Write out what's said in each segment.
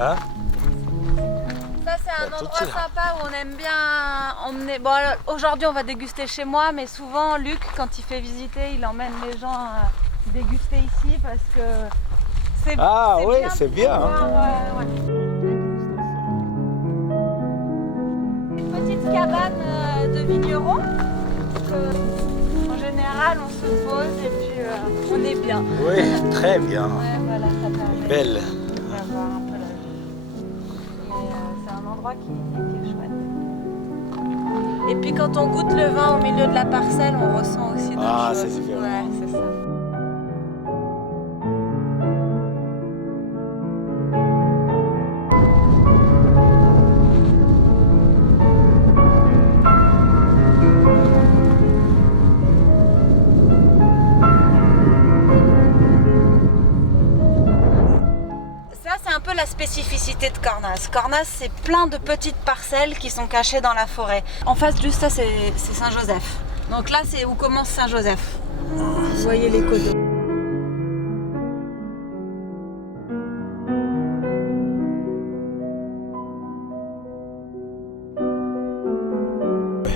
Hein? Ça c'est un endroit sympa où on aime bien emmener. Bon, aujourd'hui on va déguster chez moi, mais souvent Luc, quand il fait visiter, il emmène les gens déguster ici parce que c'est oui, bien. C'est bien. Ouais. Une petite cabane de vignerons. En général, on se pose et puis on est bien. Oui, très bien. Ouais, voilà, ça permet Belle. d'avoir un peu la vue. Mais c'est un endroit qui est chouette. Et puis quand on goûte le vin au milieu de la parcelle, on ressent aussi d'autres choses. C'est différent. Ouais, c'est ça. La spécificité de Cornas. Cornas, c'est plein de petites parcelles qui sont cachées dans la forêt. En face, juste ça, c'est Saint-Joseph. Donc là, c'est où commence Saint-Joseph. Vous voyez les coteaux.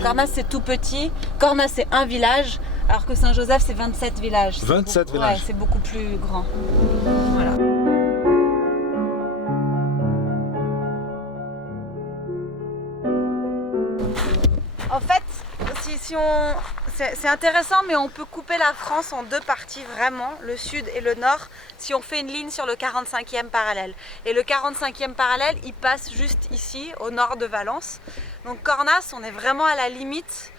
Cornas, c'est tout petit. Cornas, c'est un village, alors que Saint-Joseph, c'est 27 villages. 27 villages. Ouais, c'est beaucoup plus grand. Voilà. En fait, c'est intéressant, mais on peut couper la France en deux parties vraiment, le sud et le nord, si on fait une ligne sur le 45e parallèle. Et le 45e parallèle, il passe juste ici, au nord de Valence. Donc Cornas, on est vraiment à la limite.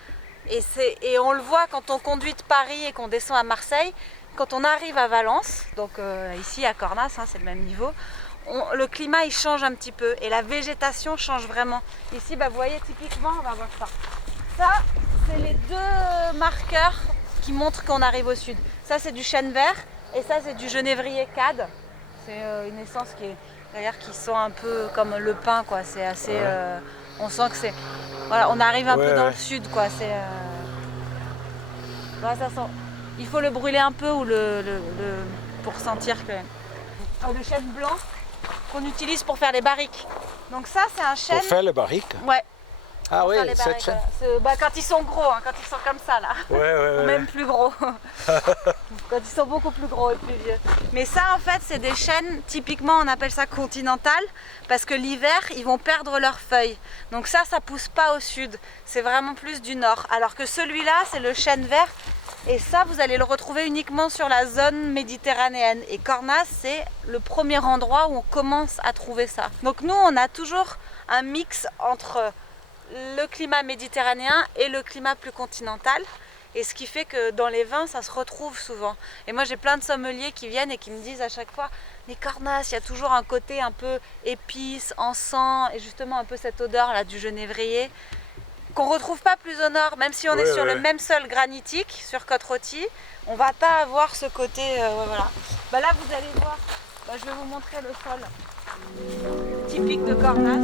Et on le voit quand on conduit de Paris et qu'on descend à Marseille. Quand on arrive à Valence, donc ici à Cornas, c'est le même niveau, le climat il change un petit peu et la végétation change vraiment. Ici, vous voyez, typiquement, on va voir ça. Ça, c'est les deux marqueurs qui montrent qu'on arrive au sud. Ça, c'est du chêne vert et ça, c'est du genévrier cad. C'est une essence qui sent un peu comme le pin, quoi. C'est assez. On sent que c'est. Voilà, on arrive un peu dans le sud, quoi. C'est. Ouais, ça sent. Il faut le brûler un peu ou pour sentir que. Le chêne blanc qu'on utilise pour faire les barriques. Donc ça, c'est un chêne. Pour faire les barriques? Ouais. Ah oui, cette chêne. Quand ils sont gros, quand ils sont comme ça là. Ou même plus gros. Quand ils sont beaucoup plus gros et plus vieux. Mais ça en fait c'est des chênes, typiquement on appelle ça continental, parce que l'hiver ils vont perdre leurs feuilles. Donc ça pousse pas au sud, c'est vraiment plus du nord. Alors que celui-là c'est le chêne vert. Et ça, vous allez le retrouver uniquement sur la zone méditerranéenne. Et Cornas, c'est le premier endroit où on commence à trouver ça. Donc nous, on a toujours un mix entre le climat méditerranéen et le climat plus continental. Et ce qui fait que dans les vins, ça se retrouve souvent. Et moi, j'ai plein de sommeliers qui viennent et qui me disent à chaque fois « Mais Cornas, il y a toujours un côté un peu épice, encens, et justement un peu cette odeur là du genévrier. » qu'on ne retrouve pas plus au nord, même si on est sur le même sol granitique, sur Côte-Rôtie, on ne va pas avoir ce côté, voilà. Là, vous allez voir, je vais vous montrer le sol typique de Cornas.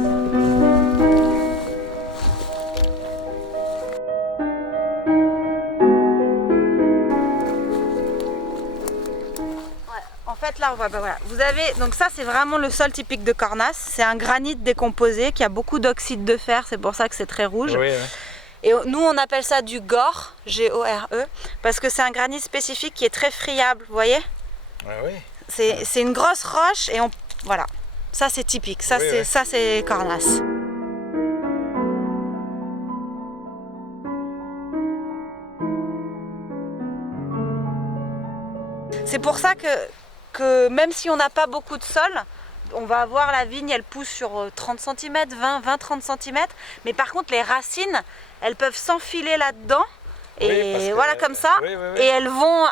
En fait là, voilà. Vous avez, donc ça c'est vraiment le sol typique de Cornas, c'est un granit décomposé qui a beaucoup d'oxyde de fer, c'est pour ça que c'est très rouge. Et nous on appelle ça du gore, G-O-R-E, parce que c'est un granit spécifique qui est très friable, vous voyez. C'est une grosse roche et voilà, ça c'est typique, ça c'est Cornas. C'est pour ça que même si on n'a pas beaucoup de sol, on va avoir la vigne, elle pousse sur 30 cm, 20-30 cm, mais par contre les racines, elles peuvent s'enfiler là-dedans, et voilà comme ça, et elles vont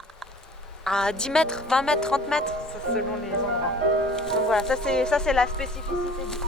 à 10 mètres, 20 mètres, 30 mètres, selon les endroits. Donc voilà, ça c'est la spécificité du